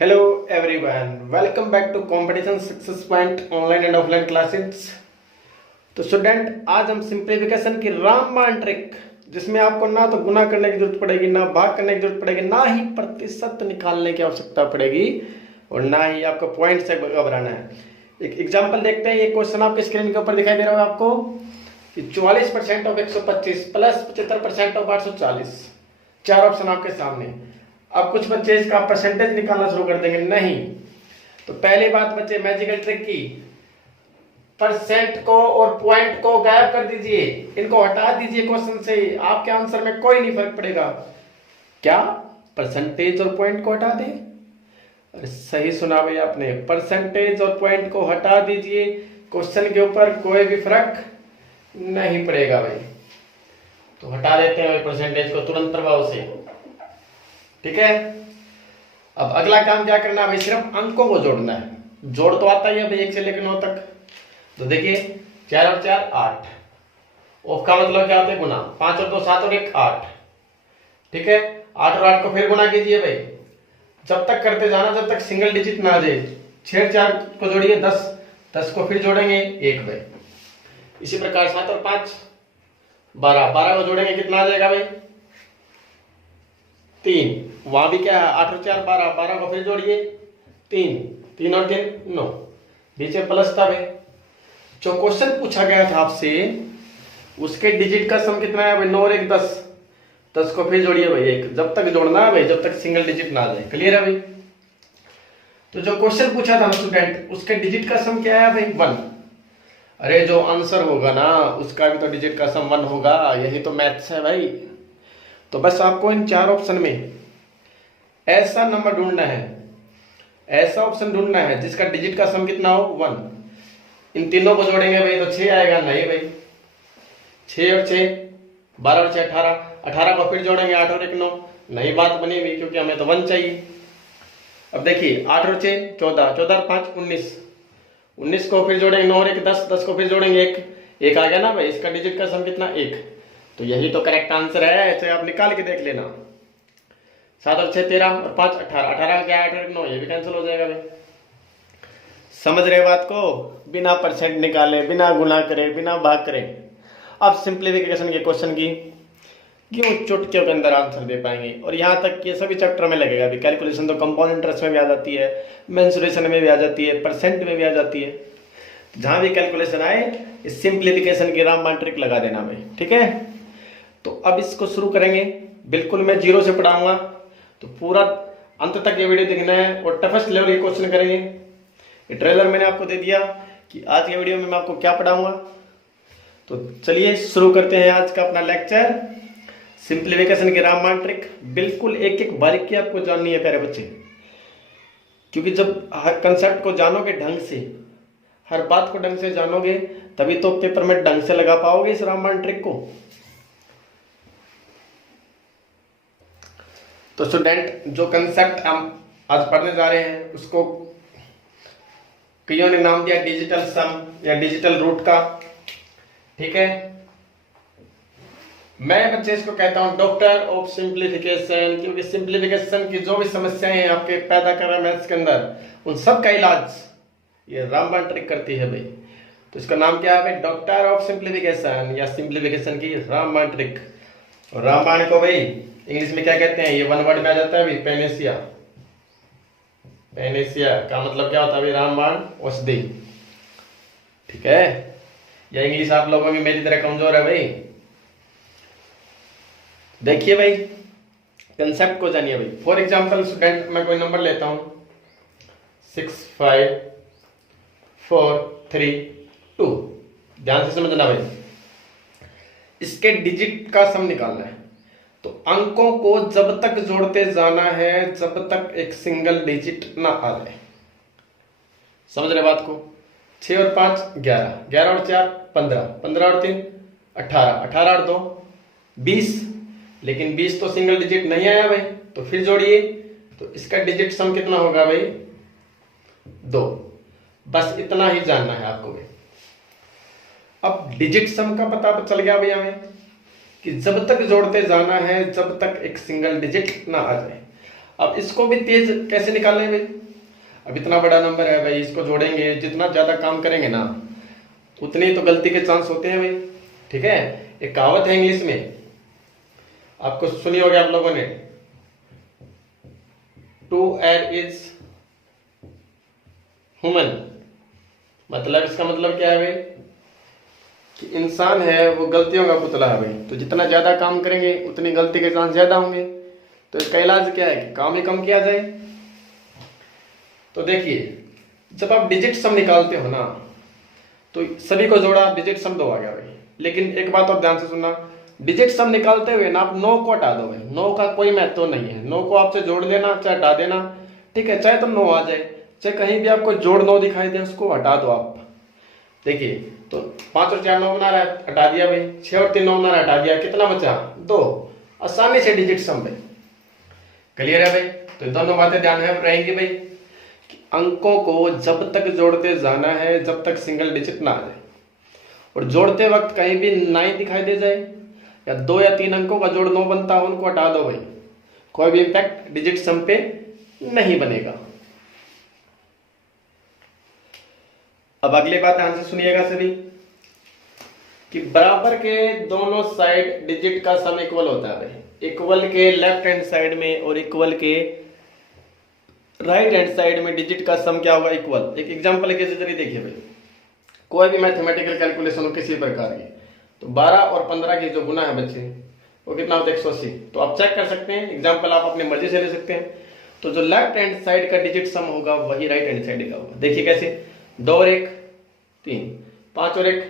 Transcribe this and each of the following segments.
Hello everyone, welcome back to Competition Success Point online and offline classes. तो student, आज हम simplification की रामबाण ट्रिक, जिसमें आपको ना तो गुना करने की जरूरत पड़ेगी, ना भाग करने की जरूरत पड़ेगी, ना ही प्रतिशत निकालने की आवश्यकता पड़ेगी और ना ही आपको पॉइंट से घबराना है। एक एग्जाम्पल देखते हैं। ये क्वेश्चन आपके स्क्रीन के ऊपर दिखाई दे रहा होगा आपको कि 44% ऑफ 125 प्लस 75% ऑफ 840, चार ऑप्शन आपके सामने। अब कुछ बच्चे इसका परसेंटेज निकालना शुरू कर देंगे। नहीं, तो पहली बात बच्चे मैजिकल ट्रिक की, परसेंट को और पॉइंट को गायब कर दीजिए, इनको हटा दीजिए क्वेश्चन से। आपके आंसर में कोई नहीं फर्क पड़ेगा। क्या परसेंटेज और पॉइंट को हटा दें? अरे सही सुना भाई आपने, परसेंटेज और पॉइंट को हटा दीजिए, क्वेश्चन के ऊपर कोई भी फर्क नहीं पड़ेगा भाई। तो हटा देते हैं परसेंटेज को तुरंत प्रभाव से, ठीक है। अब अगला काम क्या करना है भाई, सिर्फ अंकों को जोड़ना है। जोड़ तो आता ही है भाई 1 से लेकर 9 तक। तो देखिए 4 और 4 8, ऑफ का मतलब क्या होता है गुना, 5 और 2 7 और 1 8, ठीक है। 8 और 8 को फिर गुना कीजिए भाई, जब तक करते जाना जब तक सिंगल डिजिट ना आ जाए। 6 4 को जोड़िए 10, 10 को फिर जोड़ेंगे 1 भाई। इसी प्रकार 7 और 5 12, 12 को जोड़ेंगे कितना आ जाएगा भाई 3। वहां भी क्या है 8 और 4 12, 12 को फिर जोड़िए 3, 3 और 3 9, बीच में प्लस था भाई। जो क्वेश्चन पूछा गया था आपसे उसके डिजिट का सम कितना है भाई 9 और 1 10, 10 को फिर जोड़िए भाई 1, जब तक जोड़ना है भाई जब तक सिंगल डिजिट ना आ जाए। क्लियर है भाई। तो जो क्वेश्चन पूछा था स्टूडेंट उसके डिजिट का सम क्या है भाई 1। अरे जो आंसर होगा ना उसका भी तो डिजिट का सम 1 होगा, यही तो मैथ्स है भाई। तो बस आपको इन 4 ऑप्शन में ऐसा नंबर ढूंढना है, ऐसा ऑप्शन ढूंढना है जिसका डिजिट का सम कितना हो 1। इन तीनों को जोड़ेंगे भाई तो 6 आएगा। नहीं भाई, 6 और 6 12 और 6 18, 18 को फिर जोड़ेंगे 8 और 1 9, नहीं बात बनेगी क्योंकि हमें तो 1 चाहिए। अब देखिए 8 और 6 14, 14 और 5 19, 19 को फिर जोड़ेंगे 9 और 1 10, 10 को फिर जोड़ेंगे 1, 1 आ गया ना भाई। इसका डिजिट का सम कितना 1। तो यही तो करेक्ट आंसर है, ऐसे आप निकाल के देख लेना। 7 और 6 13 और 5 18, 18 क्या 8 और 9, ये भी कैंसिल हो जाएगा भाई। समझ रहे बात को, बिना परसेंट निकाले, बिना गुना करे, बिना भाग करे आप सिंप्लीफिकेशन के क्वेश्चन की क्यों चुटकियों के अंदर आंसर दे पाएंगे। और यहाँ तक कि सभी चैप्टर में लगेगा अभी। कैलकुलेशन तो कंपाउंड इंटरेस्ट में भी आ जाती है, मेंसुरेशन में भी आ जाती है, परसेंट में भी आ जाती है। जहां भी कैलकुलेशन आए इस सिंप्लीफिकेशन की रामबाण ट्रिक लगा देना भाई, ठीक है। तो अब इसको शुरू करेंगे। बिल्कुल मैं 0 से पढ़ाऊंगा, तो पूरा अंत तक ये वीडियो देखना है और टफेस्ट लेवल के क्वेश्चन करेंगे। ये ट्रेलर मैंने आपको दे दिया कि आज के वीडियो में मैं आपको क्या पढ़ाऊंगा। तो चलिए शुरू करते हैं आज का अपना लेक्चर, सिंप्लीफिकेशन की रामबाण ट्रिक। बिल्कुल एक एक बारीकी आपको जाननी है प्यारे बच्चे, क्योंकि जब हर कंसेप्ट को जानोगे ढंग से, हर बात को ढंग से जानोगे, तभी तो पेपर में ढंग से लगा पाओगे इस रामबाण ट्रिक को। तो स्टूडेंट, जो कंसेप्ट हम आज पढ़ने जा रहे हैं उसको कईयों ने नाम दिया डिजिटल सम या डिजिटल रूट का, ठीक है। मैं बच्चे इसको कहता हूं डॉक्टर ऑफ सिंप्लीफिकेशन, क्योंकि सिंप्लीफिकेशन की जो भी समस्याएं हैं आपके पैदा कर रहे मैथ्स के अंदर, उन सब का इलाज ये रामबाण ट्रिक करती है भाई। तो इसका नाम क्या है भाई, डॉक्टर ऑफ सिंप्लीफिकेशन या सिंप्लीफिकेशन की रामबाण ट्रिक। और रामबाण को भाई इंग्लिश में क्या कहते हैं, ये वन वर्ड में आ जाता है भाई, पेनेसिया। पेनेसिया का मतलब क्या होता है भाई, रामबाण औषधि, ठीक है। या इंग्लिश आप लोगों की मेरी तरह कमजोर है भाई। देखिए भाई कंसेप्ट को जानिए भाई। फॉर एग्जांपल स्टूडेंट, मैं कोई नंबर लेता हूं 6 5 4 3 2, ध्यान से समझना भाई। इसके डिजिट का सम निकालना है, तो अंकों को जब तक जोड़ते जाना है जब तक एक सिंगल डिजिट ना आ जाए। समझ रहे बात को। 6 और 5 11, 11 और 4 15, 15 और 3 18, 18 और 2 20, लेकिन 20 तो सिंगल डिजिट नहीं आया भाई, तो फिर जोड़िए। तो इसका डिजिट सम कितना होगा भाई 2। बस इतना ही जानना है आपको भाई। अब डिजिट सम का पता चल गया भैया हमें कि जब तक जोड़ते जाना है जब तक एक सिंगल डिजिट ना आ जाए। अब इसको भी तेज कैसे निकालें भाई? अब इतना बड़ा नंबर है भाई, इसको जोड़ेंगे, जितना ज्यादा काम करेंगे ना उतने तो गलती के चांस होते हैं भाई। ठीक है, एक कहावत है इंग्लिश में, आपको सुनी होगी आप लोगों ने, टू एर इज ह्यूमन। मतलब इसका मतलब क्या है भाई कि इंसान है वो गलतियों का पुतला है भाई, तो जितना ज्यादा काम करेंगे उतनी गलती के चांस ज्यादा होंगे। तो इसका इलाज क्या है कि काम ही कम किया जाए। तो देखिए, जब आप डिजिट सम निकालते हो ना तो सभी को जोड़ा, डिजिट सम 2 आ गया भाई। लेकिन एक बात और ध्यान से सुनना, डिजिट सम निकालते हुए ना आप 9 को हटा दो भाई, 9 का कोई महत्व नहीं है, 9 को आपसे जोड़ लेना चाहे हटा देना, ठीक है, चाहे तो 9 आ जाए, चाहे कहीं भी आपको जोड़ 9 दिखाई दे उसको हटा दो आप। देखिए, तो 5 और 4 9 बना रहा है, हटा दिया भाई, 6 और 3 9 बना रहा है, हटा दिया, कितना बचा 2। आसानी से डिजिट सम भाई। क्लियर है भाई? तो दोनों बातें ध्यान में रहेंगी भाई कि अंकों को जब तक जोड़ते जाना है जब तक सिंगल डिजिट ना आ जाए, और जोड़ते वक्त कहीं भी 9 दिखाई दे जाए या 2 या 3 अंकों का जोड़ 9 बनता हो उनको हटा दो भाई, कोई भी इंपैक्ट डिजिट सम पे नहीं बनेगा। अब अगली बात ध्यान से सुनिएगा सभी कि बराबर के दोनों साइड डिजिट का सम इक्वल होता है भाई, इक्वल के लेफ्ट हैंड साइड में और इक्वल के राइट हैंड साइड में डिजिट का सम क्या होगा? इक्वल। एक एग्जांपल के जरिए देखिए भाई, कोई भी मैथमेटिकल कैलकुलेशन हो किसी प्रकार की, तो 12 और 15 की जो गुना है बच्चे वो कितना होता है? 180। तो आप चेक कर सकते हैं, एग्जांपल आप अपनी मर्जी से ले सकते हैं। तो जो लेफ्ट हैंड साइड का डिजिट सम होगा वही राइट हैंड साइड का होगा। देखिए कैसे, 2 और 1 3, 5 और 1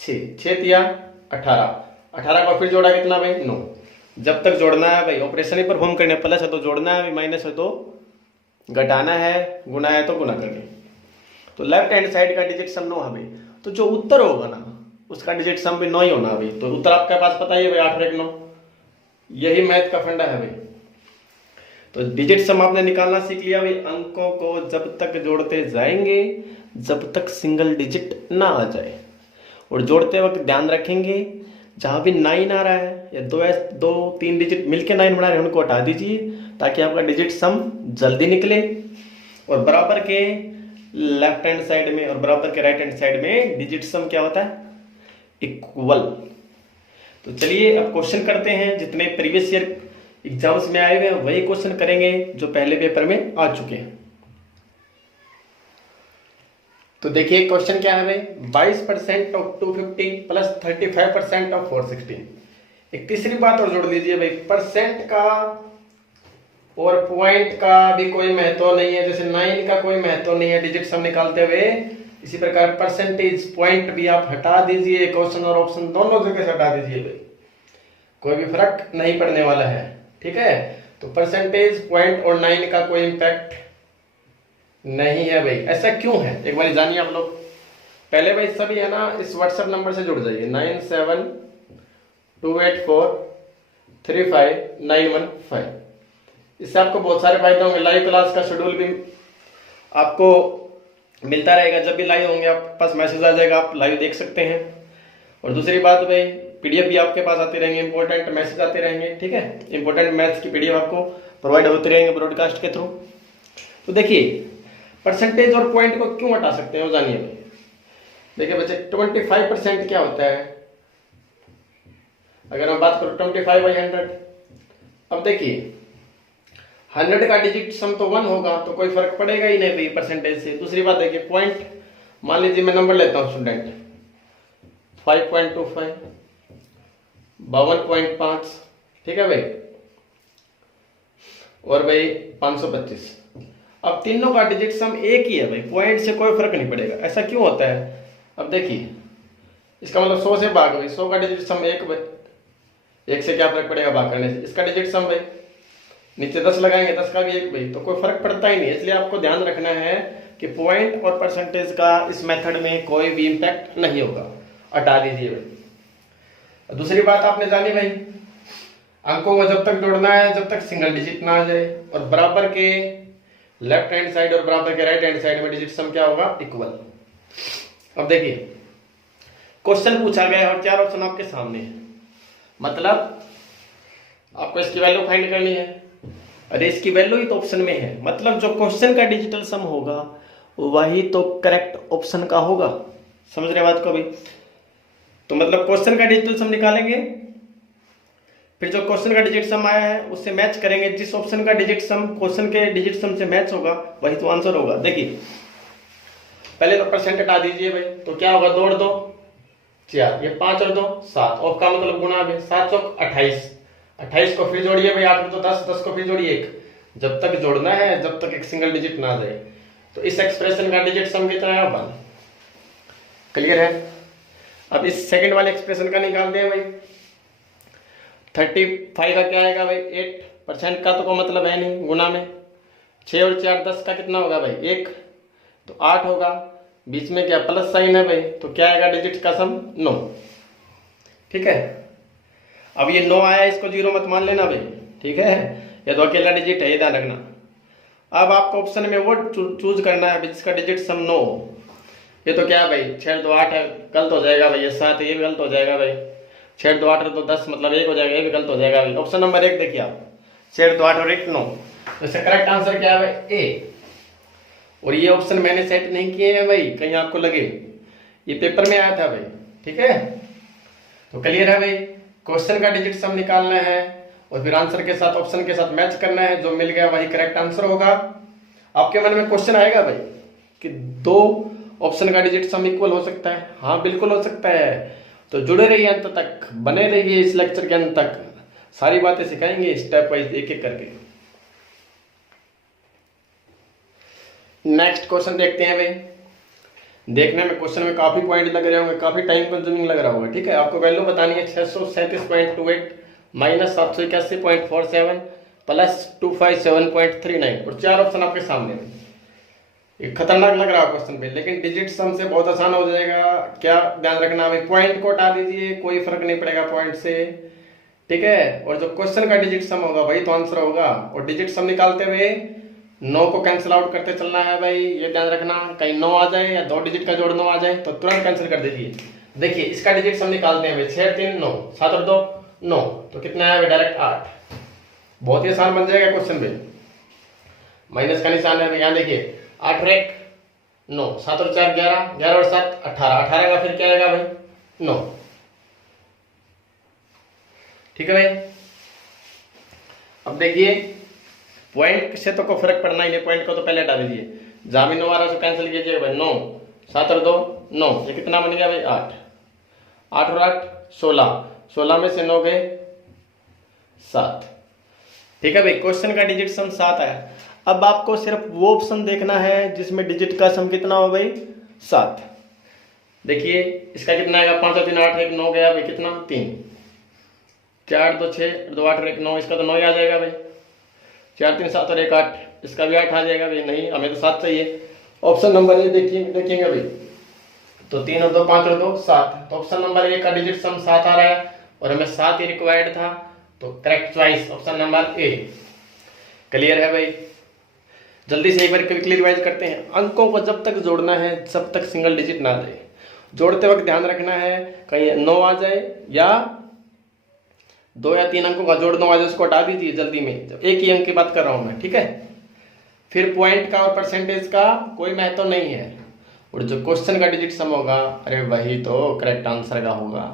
6, 6 तिया 18, 18 का फिर जोड़ा कितना भाई? 9। जब तक जोड़ना है भाई ऑपरेशन ही परफॉर्म करने, प्लस है तो जोड़ना है, माइनस है तो घटाना है, गुना है तो गुना करनी। तो लेफ्ट हैंड साइड का डिजिट सम 9 है भाई, तो जो उत्तर होगा ना उसका डिजिट सम भी 9 ही होना भाई। तो उत्तर आपके पास पता ही है भाई, 8 और 1 9। यही मैथ का फंडा है भाई। तो डिजिट सम आपने निकालना सीख लिया भाई, अंकों को जब तक जोड़ते जाएंगे जब तक सिंगल डिजिट ना आ जाए, और जोड़ते वक्त ध्यान रखेंगे जहां भी 9 आ रहा है या 2 3 डिजिट मिलके 9 बना रहे हैं उनको हटा दीजिए ताकि आपका डिजिट सम जल्दी निकले। और बराबर के लेफ्ट हैंड साइड में और बराबर के राइट हैंड साइड में डिजिट सम क्या होता है? इक्वल। तो चलिए अब क्वेश्चन करते हैं, जितने प्रीवियस ईयर एग्जाम्स में आए हुए हैं वही क्वेश्चन करेंगे जो पहले पेपर में आ चुके हैं। तो देखिए क्वेश्चन क्या है भाई, 22% ऑफ 250 प्लस 35% ऑफ 416। एक तीसरी बात और जोड़ लीजिए भाई, परसेंट का और पॉइंट का भी कोई महत्व नहीं है, जैसे 9 का कोई महत्व नहीं है डिजिट सम निकालते हुए, इसी प्रकार परसेंटेज पॉइंट भी आप हटा दीजिए, क्वेश्चन और ऑप्शन दोनों जगह से हटा दीजिए भाई, कोई भी फर्क नहीं पड़ने वाला है। ठीक है, तो परसेंटेज पॉइंट और 9 का कोई इंपैक्ट नहीं है भाई। ऐसा क्यों है एक बार जानिए आप लोग। पहले भाई सभी है ना इस व्हाट्सएप नंबर से जुड़ जाइए, 9728435915। इससे आपको बहुत सारे फायदे होंगे। लाइव क्लास का शेड्यूल भी आपको मिलता रहेगा, जब भी लाइव होंगे आपके पास मैसेज आ जाएगा, आप लाइव देख सकते हैं। और दूसरी बात भाई, पीडीएफ भी आपके पास आते रहेंगे, इंपॉर्टेंट मैसेज आते रहेंगे। ठीक है, इंपॉर्टेंट मैथ्स की पीडीएफ आपको प्रोवाइड होते रहेंगे ब्रॉडकास्ट के थ्रू। तो देखिए परसेंटेज और पॉइंट को क्यों हटा सकते हैं वो जानिए भाई। देखिए बच्चे 25% क्या होता है, अगर हम बात करो 25/100। अब देखिए 100 का डिजिट सम तो 1 होगा, तो कोई फर्क पड़ेगा ही नहीं भाई परसेंटेज से। दूसरी बात देखिए पॉइंट, मान लीजिए मैं नंबर लेता हूं स्टूडेंट 5.25, 52.5, ठीक है भाई, और भाई 525। अब तीनों का डिजिट सम एक ही है भाई, पॉइंट से कोई फर्क नहीं पड़ेगा। ऐसा क्यों होता है? अब देखिए इसका मतलब 100 से भाग भाई, 100 का डिजिट सम 1 भाई, 1 से क्या फर्क पड़ेगा भाग करने से। इसका डिजिट सम भाई नीचे 10 लगाएंगे, 10 का भी 1 भाई, तो कोई फर्क पड़ता ही नहीं। इसलिए आपको ध्यान रखना है कि पॉइंट और परसेंटेज का इस मेथड में कोई भी इंपैक्ट नहीं होगा, हटा दीजिए भाई। दूसरी बात आपने जानी भाई, अंकों को जब तक जोड़ना है जब तक सिंगल डिजिट ना आ जाए, और बराबर के लेफ्ट हैंड साइड और बराबर के राइट हैंड साइड में डिजिट सम क्या होगा? इक्वल। अब देखिए क्वेश्चन पूछा गया है और 4 ऑप्शन आपके सामने है, मतलब आपको इसकी वैल्यू फाइंड करनी है। अरे इसकी वैल्यू ही तो ऑप्शन में है, मतलब जो क्वेश्चन का डिजिटल सम होगा वही तो करेक्ट ऑप्शन का होगा। समझ रहे बात को अभी? तो मतलब क्वेश्चन का डिजिटल सम निकालेंगे, फिर जो क्वेश्चन का डिजिट सम आया है उससे मैच करेंगे, जिस ऑप्शन का डिजिट सम क्वेश्चन के डिजिट सम से मैच होगा वही तो आंसर होगा। देखिए पहले तो परसेंट हटा दीजिए भाई, तो क्या होगा, 2 और 2 4, ये 5 और 2 7, और का मतलब गुणा में 7 चौक 28, 28 को फिर जोड़िए भाई, 8 में तो 10, 10 को फिर जोड़िए 1, जब तक जोड़ना है जब तक एक सिंगल डिजिट ना आ जाए। तो इस एक्सप्रेशन का डिजिट सम कितना है 1। क्लियर है? अब इस सेकंड वाले एक्सप्रेशन का निकालते हैं भाई। 35 का क्या आएगा भाई 8%, का तो कोई मतलब है नहीं, गुना में 6 और 4 10 का कितना होगा भाई 1, तो 8 होगा, बीच में क्या प्लस साइन है भाई, तो क्या आएगा डिजिट का सम 9। ठीक है, अब ये 9 आया, इसको 0 मत मान लेना भाई, ठीक है, ये तो अकेला डिजिट है, ये ध्यान रखना। अब आपको ऑप्शन में वो चूज करना है जिसका डिजिट सम 9 हो। ये तो क्या भाई 6 2 8 है, गलत हो जाएगा भाई, ये 7 ये भी गलत हो जाएगा भाई, 6 2 8 तो 10 मतलब 1 हो जाएगा, ये भी गलत हो जाएगा भाई। ऑप्शन नंबर 1 देखिए आप, 6 2 8 और 1 9, तो इसका करेक्ट आंसर क्या है भाई ए। और ये ऑप्शन मैंने सेट नहीं किए हैं भाई, कहीं आपको लगे, ये पेपर में आया था भाई, ठीक है। तो क्लियर है भाई, क्वेश्चन का डिजिट सम निकालना है और फिर आंसर के साथ ऑप्शन के साथ मैच करना है, जो मिल गया वही करेक्ट आंसर होगा। आपके मन में क्वेश्चन आएगा भाई कि 2 ऑप्शन का डिजिट सम इक्वल हो सकता है? हाँ बिल्कुल हो सकता है। तो जुड़े रहिए अंत तक, बने रहिए इस लेक्चर के अंत तक, सारी बातें सिखाएंगे स्टेप वाइज एक एक करके। नेक्स्ट क्वेश्चन देखते हैं भाई। देखने में क्वेश्चन में काफी पॉइंट लग रहे होंगे, काफी टाइम कंज्यूमिंग लग रहा होगा, ठीक है। आपको वैल्यू बतानी है 637.28 माइनस 781.47 प्लस 257.39, और 4 ऑप्शन आपके सामने हैं। ये खतरनाक लग रहा है क्वेश्चन पे, लेकिन डिजिट सम से बहुत आसान हो जाएगा। क्या ध्यान रखना है, पॉइंट को हटा दीजिए, कोई फर्क नहीं पड़ेगा पॉइंट से, ठीक है। और जो क्वेश्चन का डिजिट सम होगा वही तो आंसर होगा। और डिजिट सम निकालते हुए 9 को कैंसिल आउट करते चलना है भाई, ये ध्यान रखना, कहीं 9 आ जाए या 2 डिजिट का जोड़ 9 आ जाए तो तुरंत कैंसिल कर दीजिए। देखिए इसका डिजिट सम निकालते हैं भाई, 6 3 9, 7 और 2 9, तो कितना है डायरेक्ट 8। बहुत ही आसान बन जाएगा क्वेश्चन पे। माइनस का निशान है, यहाँ देखिए 8 और 1 9, 7 और 4 11, 11 और 7 18, 18 का फिर क्या आएगा भाई 9। ठीक है भाई। अब देखिए पॉइंट से तो कोई फर्क पड़ना ही नहीं, पॉइंट को तो पहले हटा दीजिए, जहां भी 9 आ रहा है कैंसिल कीजिए भाई। 9 7 और 2 9, ये कितना बन गया भाई 8, 8 और 8 16, 16 में से 9 गए 7। ठीक है भाई, क्वेश्चन का डिजिट सम 7 आया। अब आपको सिर्फ वो ऑप्शन देखना है जिसमें डिजिट का सम कितना हो भाई 7। देखिए इसका कितना आएगा, 5 और 3 8, 1 9 गया भाई, कितना 3, 4 2 6 2 8 और 1 9, इसका तो 9 ही आ जाएगा भाई। 4 3 7 और 1 8, इसका भी 8 आ जाएगा भाई। नहीं, हमें तो 7 चाहिए। ऑप्शन नंबर ये देखेंगे भाई, तो 3 और 2 5 और 2 7, तो ऑप्शन नंबर ए का डिजिट सम 7 आ रहा है और हमें 7 ही रिक्वायर्ड था, तो correct choice option number A. Clear है भाई, जल्दी से एक बार क्विकली रिवाइज करते हैं। अंकों को जब तक जोड़ना है जब तक सिंगल डिजिट ना आ जाए, जोड़ते वक्त ध्यान रखना है कहीं 9 आ जाए या 2 या 3 अंकों का जोड़ 9 आ जाए, उसको हटा दीजिए जल्दी में, जब एक ही अंक की बात कर रहा हूं मैं, ठीक है। फिर पॉइंट का और परसेंटेज का कोई महत्व नहीं है, और जो क्वेश्चन का डिजिट सम होगा अरे वही तो करेक्ट आंसर का होगा।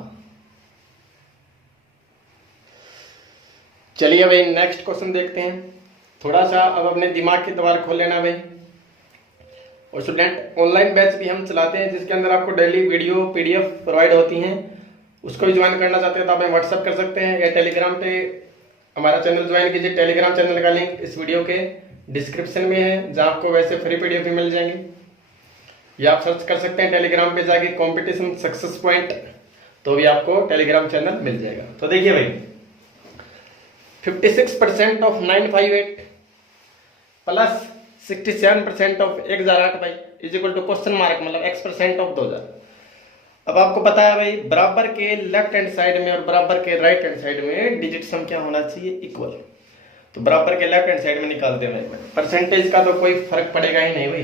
चलिए भाई नेक्स्ट क्वेश्चन देखते हैं। थोड़ा सा अब अपने दिमाग के द्वार खोल लेना भाई। और स्टूडेंट ऑनलाइन बैच भी हम चलाते हैं जिसके अंदर आपको डेली वीडियो PDF प्रोवाइड होती हैं, उसको भी ज्वाइन करना चाहते हैं तो आप हमें व्हाट्सअप कर सकते हैं या टेलीग्राम पे हमारा चैनल ज्वाइन कीजिए। टेलीग्राम चैनल का लिंक इस वीडियो के डिस्क्रिप्शन में है, जहाँ आपको वैसे फ्री PDF भी मिल जाएंगे, या आप सर्च कर सकते हैं टेलीग्राम पे जाके कंपटीशन सक्सेस पॉइंट, तो भी आपको टेलीग्राम चैनल मिल जाएगा। तो देखिए भाई 56% ऑफ 958 प्लस 67% ऑफ 1008 भाई is equal to question mark, मतलब x% ऑफ 2000। अब आपको पता है भाई बराबर के लेफ्ट हैंड साइड में और बराबर के राइट हैंड साइड में डिजिट सम क्या होना चाहिए, इक्वल। तो बराबर के लेफ्ट हैंड साइड में निकालते हैं भाई, परसेंटेज का तो कोई फर्क पड़ेगा ही नहीं भाई।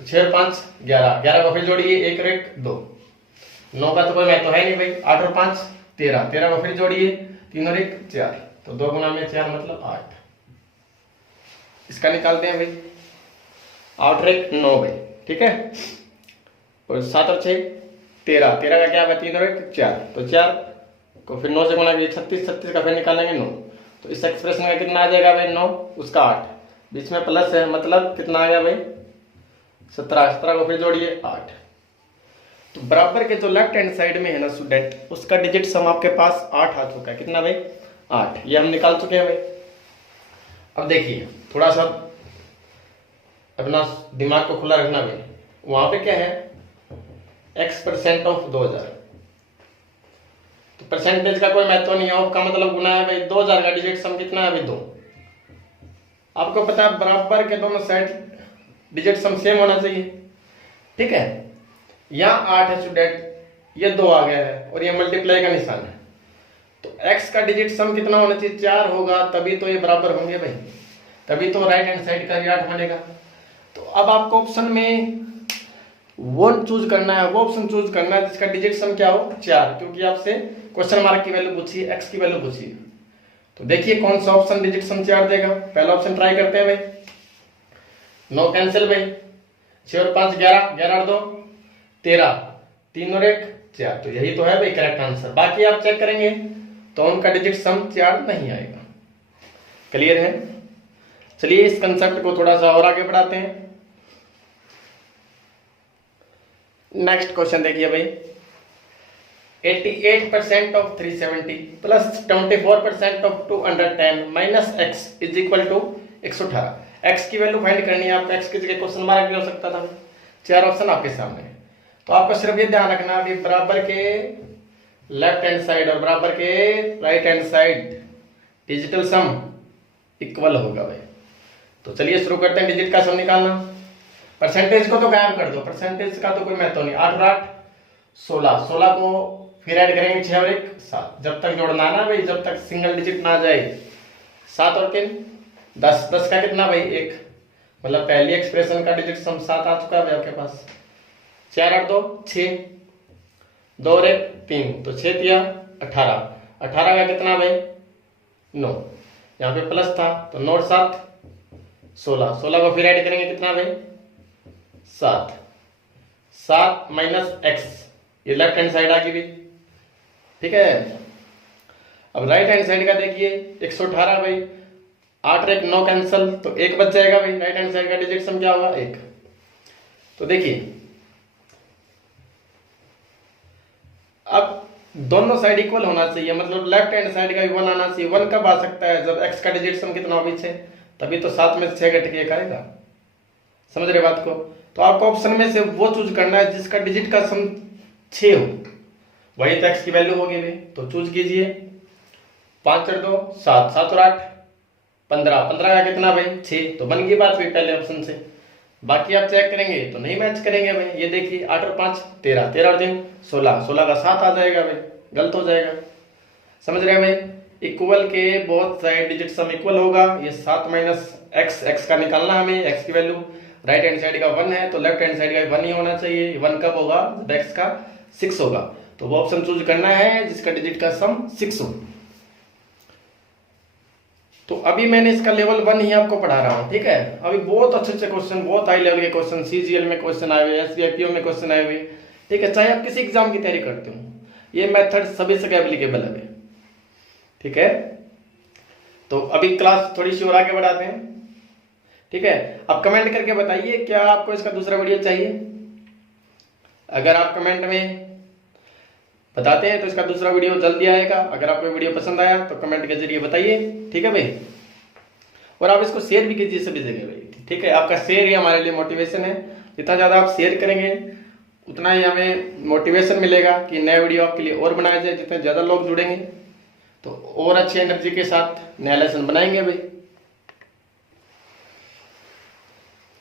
तो 6 और 5 11, 11 को फिर जोड़िए, 1 और 1 2, 9 का तो कोई महत्व है नहीं भाई। 8 और 5 13, 13 को फिर जोड़िए, 3 और 1 4, तो 2 गुना में 4 मतलब 8। इसका निकालते हैं भाई, 8 और 1 9 भाई, ठीक है। और 7 और 6 13, 13 का क्या है 3 और 1 4, तो 4 को फिर 9 से गुणा कीजिए 36, 36 का फिर निकालेंगे 9, तो इस एक्सप्रेशन का कितना आ जाएगा भाई 9, उसका 8, बीच में प्लस है, मतलब कितना आ गया भाई 17, 17 को फिर जोड़िए 8। तो बराबर के जो लेफ्ट हैंड साइड में है ना स्टूडेंट, उसका डिजिट सम आपके पास 8 आ चुका है, कितना भाई 8, ये हम निकाल चुके हैं भाई। अब देखिए थोड़ा सा अपना दिमाग को खुला रखना भाई, वहां पे क्या है x% ऑफ 2000, तो परसेंटेज का कोई महत्व नहीं है, ऑफ का मतलब गुना है भाई, 2000 का डिजिट सम कितना है भाई 2। आपको पता है बराबर के दोनों साइड डिजिट सम सेम होना चाहिए, ठीक है। यहाँ 8 है स्टूडेंट, ये 2 आ गया है और ये मल्टीप्लाई का निशान है, तो x का डिजिट सम कितना होना चाहिए 4 होगा, तभी तो ये बराबर होंगे भाई, तभी तो राइट हैंड साइड का भी 8 बनेगा। तो अब आपको ऑप्शन में वो चूज करना है, वो ऑप्शन चूज करना है जिसका डिजिट सम क्या हो 4, क्योंकि आपसे क्वेश्चन मार्क की वैल्यू पूछी है, x की वैल्यू पूछी है। तो देखिए कौन सा ऑप्शन डिजिट सम 4 देगा, पहला ऑप्शन ट्राई करते हैं भाई। 9 कैंसिल भाई, 6 और 5 11, 11 और 2 13, 3 और 1 4, तो यही तो है भाई करेक्ट आंसर। बाकी आप चेक करेंगे तो उनका डिजिट सम 4 नहीं आएगा। क्लियर है? चलिए इस कंसेप्ट को थोड़ा सा और आगे बढ़ाते हैं। नेक्स्ट क्वेश्चन देखिए भाई, 88% off 370 plus 24% off 210 minus x is equal to 118। x की वैल्यू फाइंड करनी है आपको, x की जगह क्वेश्चन मार्क भी हो सकता था, 4 ऑप्शन आपके सामने है। तो आपको सिर्फ ये ध्यान रखना अभी बराबर के लेफ्ट हैंड साइड और बराबर के right hand side digital sum equal होगा भाई। तो चलिए शुरू करते हैं डिजिट का सम निकालना। परसेंटेज को तो गायब कर दो, परसेंटेज का तो कोई महत्व नहीं। 8 और 8 16, 16 को फिर ऐड करेंगे 6 और 1 7, जब तक जोड़ना ना भाई, जब तक सिंगल डिजिट ना जाए। 7 और 3 10, 10 का कितना भाई 1, मतलब पहली एक्सप्रेशन का डिजिट सम 7 आ चुका है भाई आपके पास। 4 और 2 6, 2 और 1 3, तो 6 3 18, 18 का कितना भाई 9, यहाँ पे प्लस था तो 9 और 7 16, 16 को फिर ऐड करेंगे कितना भाई 7, 7 माइनस x, ये लेफ्ट हैंड साइड आ गई भी, ठीक है। अब राइट हैंड साइड का देखिए 118 भाई, 8 और 1 9 कैंसल, तो 1 बच जाएगा भाई, राइट हैंड साइड का डिजिट सम क्या होगा 1। तो देखिए अब दोनों साइड इक्वल होना चाहिए, मतलब लेफ्ट हैंड साइड का भी 1 आना चाहिए। 1 कब आ सकता है जब x का डिजिट सम कितना हो बीच है, तभी तो 7 में 6 घट के 1 आएगा। समझ रहे बात को? तो आपको ऑप्शन में से वो चूज करना है जिसका डिजिट का सम 6 हो, वही तो x की वैल्यू होगी भी, तो चूज कीजिए। 5 और 2 7, 7 और 8 15, 15 का कितना भाई 6, तो बन गई बात हुई पहले ऑप्शन से। बाकी आप चेक करेंगे तो नहीं मैच करेंगे भाई, ये देखिए 8 और 5 13, 13 और 3 16, 16 का 7 आ जाएगा भाई, गलत हो जाएगा। समझ रहे हैं भाई? इक्वल के both side digit sum equal होगा, ये 7 माइनस x, x का निकालना हमें, x की वैल्यू राइट हैंड साइड का 1 है तो लेफ्ट हैंड साइड का 1 ही होना चाहिए। 1 कब होगा जब x का 6 होगा, तो वो ऑप्शन चूज करना है जिसका डिजिट का सम 6 हो। तो अभी मैंने इसका लेवल 1 ही आपको पढ़ा रहा हूँ, ठीक है। अभी बहुत अच्छे अच्छे क्वेश्चन, बहुत हाई लेवल के क्वेश्चन CGL में क्वेश्चन आए हुए, SBI PO में क्वेश्चन आए हुए, ठीक है। चाहे आप किसी एग्जाम की तैयारी करते हो, ये मेथड सभी से एप्लीकेबल है, ठीक है। तो अभी क्लास थोड़ी सी और आगे बढ़ाते हैं, ठीक है। अब कमेंट करके बताइए क्या आपको इसका दूसरा वीडियो चाहिए। अगर आप कमेंट में बताते हैं तो इसका दूसरा वीडियो जल्दी आएगा। अगर आपको वीडियो पसंद आया तो कमेंट के जरिए बताइए, ठीक है भाई। और आप इसको शेयर भी कीजिए सभी जगह भाई, ठीक है। आपका शेयर ही हमारे लिए मोटिवेशन है, जितना ज्यादा आप शेयर करेंगे उतना ही हमें मोटिवेशन मिलेगा कि नया वीडियो आपके लिए और बनाया जाए। जितने ज्यादा लोग जुड़ेंगे तो और अच्छी एनर्जी के साथ नया लेसन बनाएंगे भाई।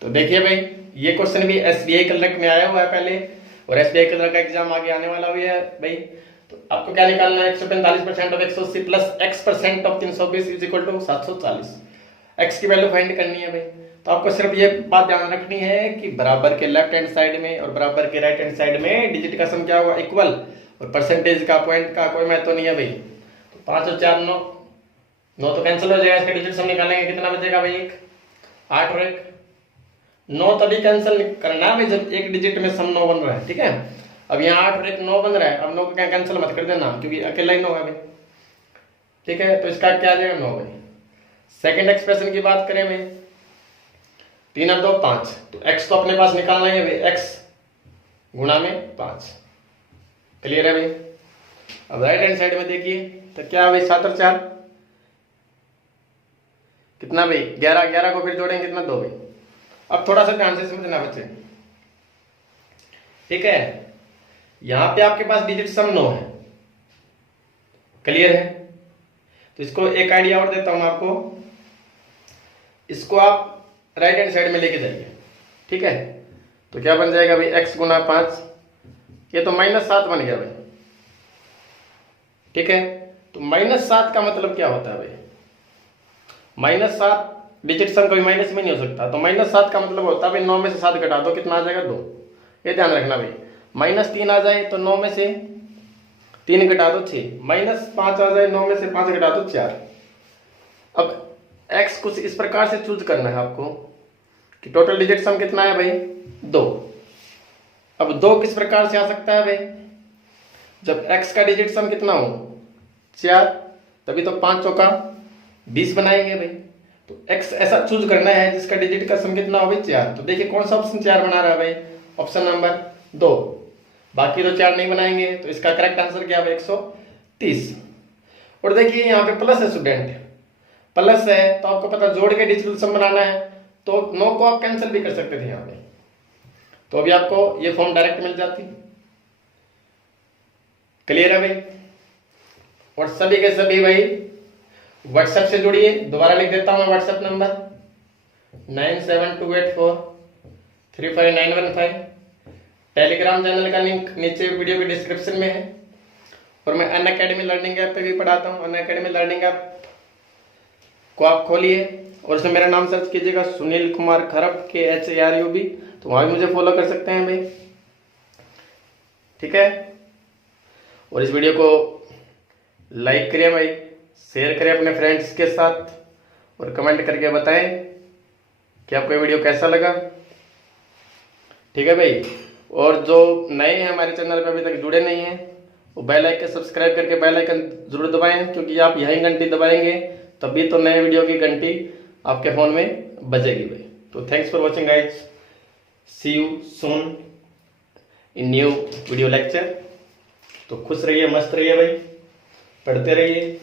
तो देखिए भाई ये क्वेश्चन भी SBI क्लर्क में आया हुआ है पहले, और SBI क्लर्क का एग्जाम आगे आने वाला भी है भाई। तो आपको क्या निकालना है, 145% off 180 plus x% off 320 is equal to 740। x की वैल्यू फाइंड करनी है भाई। तो आपको सिर्फ ये बात ध्यान रखनी है कि बराबर के लेफ्ट हैंड साइड में और बराबर के राइट हैंड साइड में डिजिट का सम क्या होगा इक्वल, और परसेंटेज का पॉइंट का कोई महत्व नहीं है भाई। तो 5 और 4 9, 9 तो कैंसिल हो जाएगा, इसका डिजिट सम निकालेंगे कितना बचेगा भाई 1, 8 और 1 9 तभी कैंसिल करना है भाई जब एक डिजिट में सम 9 बन रहा है, ठीक है। अब यहाँ 8 और 1 9 बन रहा है, अब 9 को क्या कैंसिल मत कर देना क्योंकि अकेला ही 9 है भाई, ठीक है। तो इसका क्या आ जाएगा 9 भाई। सेकंड एक्सप्रेशन की बात करें भाई, 3 और 2 5, तो x तो अपने पास निकालना है भाई, x गुणा में 5, क्लियर है भाई। अब राइट हैंड साइड में देखिए तो क्या है भाई, 7 और 4 कितना भाई 11, 11 को फिर जोड़ेंगे कितना 2 भाई। अब थोड़ा सा ध्यान से समझना बच्चे, ठीक है। यहां पे आपके पास डिजिट सम 9 है, क्लियर है। तो इसको एक आइडिया और देता हूं आपको, इसको आप राइट हैंड साइड में लेके जाइए, ठीक है। तो क्या बन जाएगा भाई, x गुना 5, ये तो -7 बन गया भाई, ठीक है। तो -7 का मतलब क्या होता है भाई, -7 डिजिट सम कोई माइनस में नहीं हो सकता, तो -7 का मतलब होता है भाई 9 में से 7 घटा दो कितना आ जाएगा 2, ये ध्यान रखना भाई। -3 आ जाए तो 9 में से 3 घटा दो 6, -5 आ जाए 9 में से 5 घटा दो 4। अब x कुछ इस प्रकार से चूज करना है आपको कि टोटल डिजिट सम कितना है भाई 2। अब 2 किस प्रकार से आ सकता है भाई, जब x का डिजिट सम कितना हो 4, तभी तो 5 चौका 20 बनाएंगे भाई। तो x ऐसा चूज करना है जिसका डिजिट का सम कितना हो भाई 4। तो देखिए कौन सा ऑप्शन 4 बना रहा है भाई, ऑप्शन नंबर 2, बाकी तो 4 नहीं बनाएंगे। तो इसका करेक्ट आंसर क्या है 130। और देखिए यहाँ पे प्लस है स्टूडेंट, प्लस है तो आपको पता जोड़ के डिजिटल सम बनाना है, तो 9 को आप कैंसिल भी कर सकते थे यहाँ पे, तो अभी आपको ये फॉर्म डायरेक्ट मिल जाती, क्लियर है भाई। और सभी के सभी भाई व्हाट्सएप से जुड़िए, दोबारा लिख देता हूं मैं व्हाट्सएप नंबर 9728435915। टेलीग्राम चैनल का लिंक नीचे वीडियो के डिस्क्रिप्शन में है। और मैं अनअकैडमी लर्निंग ऐप पे भी पढ़ाता हूं, अनअकैडमी लर्निंग ऐप को आप खोलिए और उसमें मेरा नाम सर्च कीजिएगा सुनील कुमार खरब KHARUB, तो वहां भी मुझे फॉलो कर सकते हैं भाई, ठीक है। और इस वीडियो को लाइक करिए भाई, शेयर करें अपने फ्रेंड्स के साथ और कमेंट करके बताएं कि आपको ये वीडियो कैसा लगा, ठीक है भाई। और जो नए हैं हमारे चैनल पे अभी तक जुड़े नहीं हैं, वो बेल आइकन सब्सक्राइब करके बेल आइकन जरूर दबाएं, क्योंकि आप यही घंटी दबाएंगे तभी तो नए वीडियो की घंटी आपके फोन में बजेगी भाई। तो thanks for watching guys, see you soon in new video lecture. तो खुश रहिए, मस्त रहिए भाई, पढ़ते रहिए।